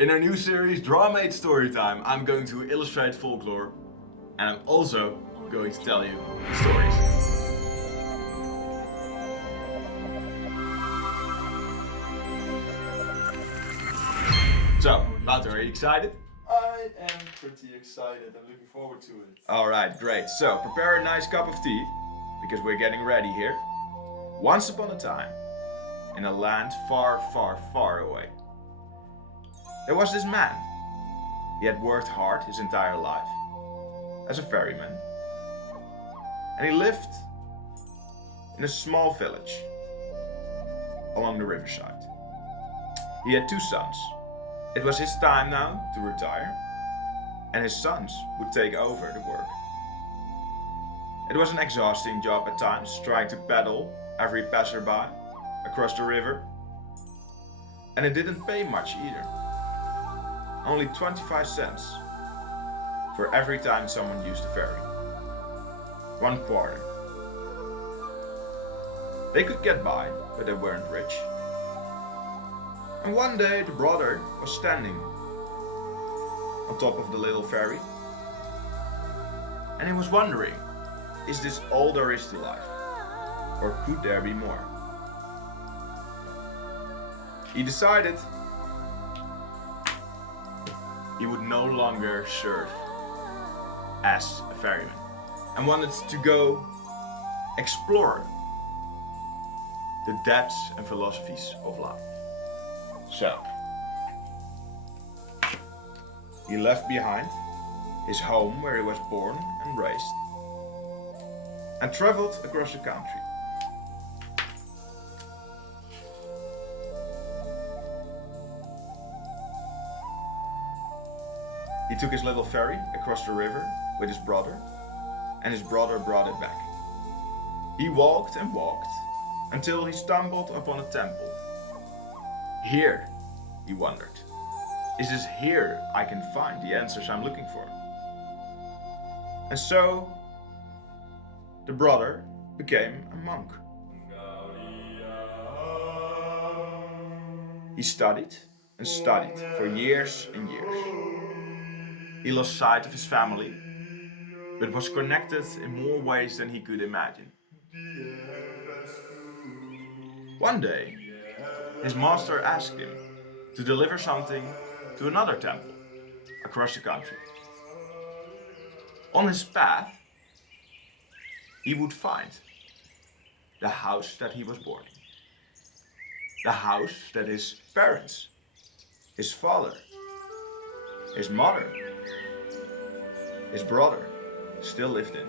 In our new series, Drawmate Storytime, I'm going to illustrate folklore and I'm also going to tell you stories. So, Wouter, are you excited? I am pretty excited. I'm looking forward to it. Alright, great. So, prepare a nice cup of tea because we're getting ready here. Once upon a time, in a land far, far, far away, there was this man. He had worked hard his entire life as a ferryman, and he lived in a small village along the riverside. He had 2 sons. It was his time now to retire, and his sons would take over the work. It was an exhausting job at times, trying to paddle every passerby across the river, and it didn't pay much either. Only 25 cents for every time someone used the ferry. 1 quarter. They could get by, but they weren't rich. And one day the brother was standing on top of the little ferry, and he was wondering, is this all there is to life? Or could there be more? He decided he would no longer serve as a ferryman and wanted to go explore the depths and philosophies of life. So, he left behind his home where he was born and raised and traveled across the country. He took his little ferry across the river with his brother, and his brother brought it back. He walked and walked until he stumbled upon a temple. Here, he wondered, is this here I can find the answers I'm looking for? And so, the brother became a monk. He studied and studied for years and years. He lost sight of his family, but was connected in more ways than he could imagine. One day, his master asked him to deliver something to another temple across the country. On his path, he would find the house that he was born in, the house that his parents, his father, his mother, his brother still lived in.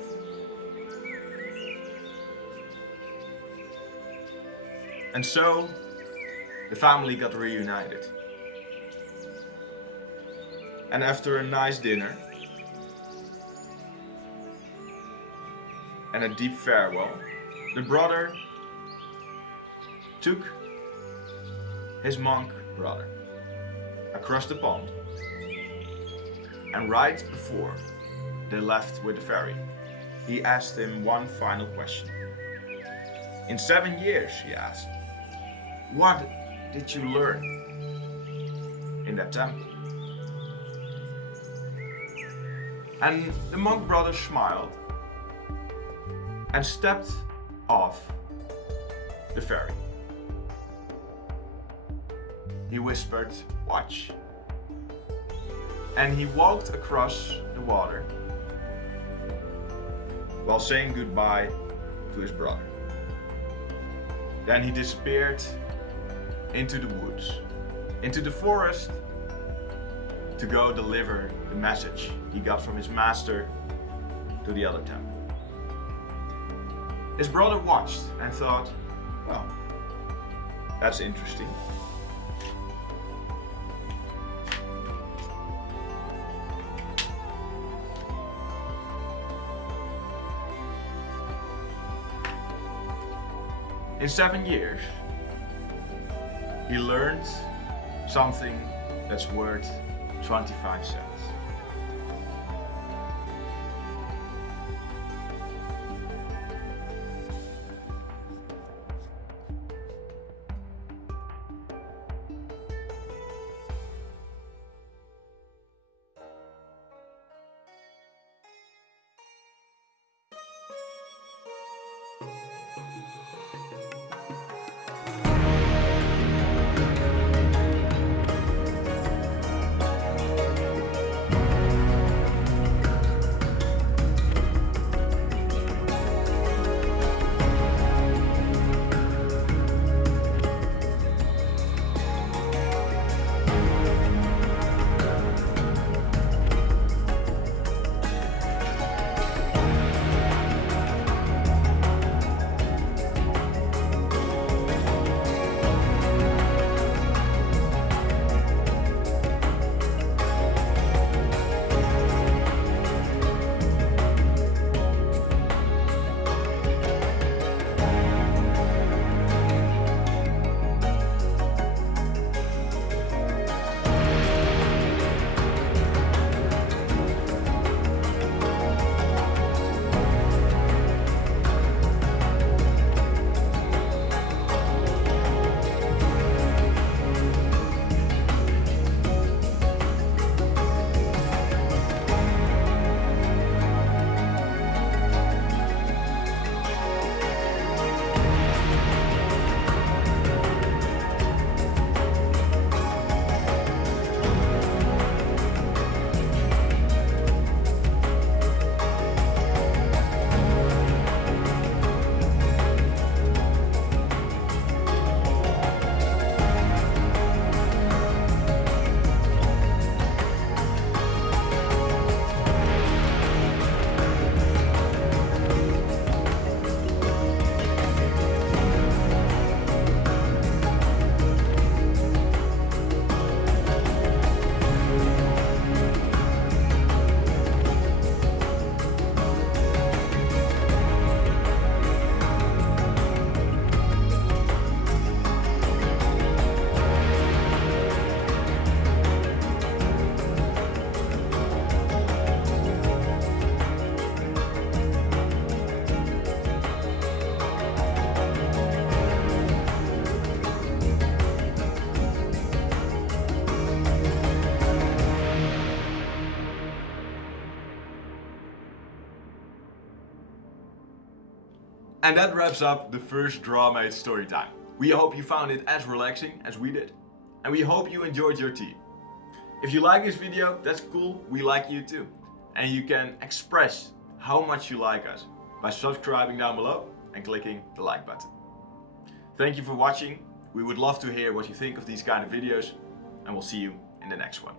And so, the family got reunited. And after a nice dinner and a deep farewell, the brother took his monk brother across the pond, and right before they left with the ferry, he asked him one final question. In 7 years, he asked, what did you learn in that temple? And the monk brother smiled and stepped off the ferry. He whispered, watch. And he walked across the water while saying goodbye to his brother. Then he disappeared into the woods, into the forest, to go deliver the message he got from his master to the other temple. His brother watched and thought, well, that's interesting. In 7 years, he learned something that's worth 25 cents. And that wraps up the first Drawmate story time. We hope you found it as relaxing as we did. And we hope you enjoyed your tea. If you like this video, that's cool, we like you too. And you can express how much you like us by subscribing down below and clicking the like button. Thank you for watching. We would love to hear what you think of these kind of videos, and we'll see you in the next one.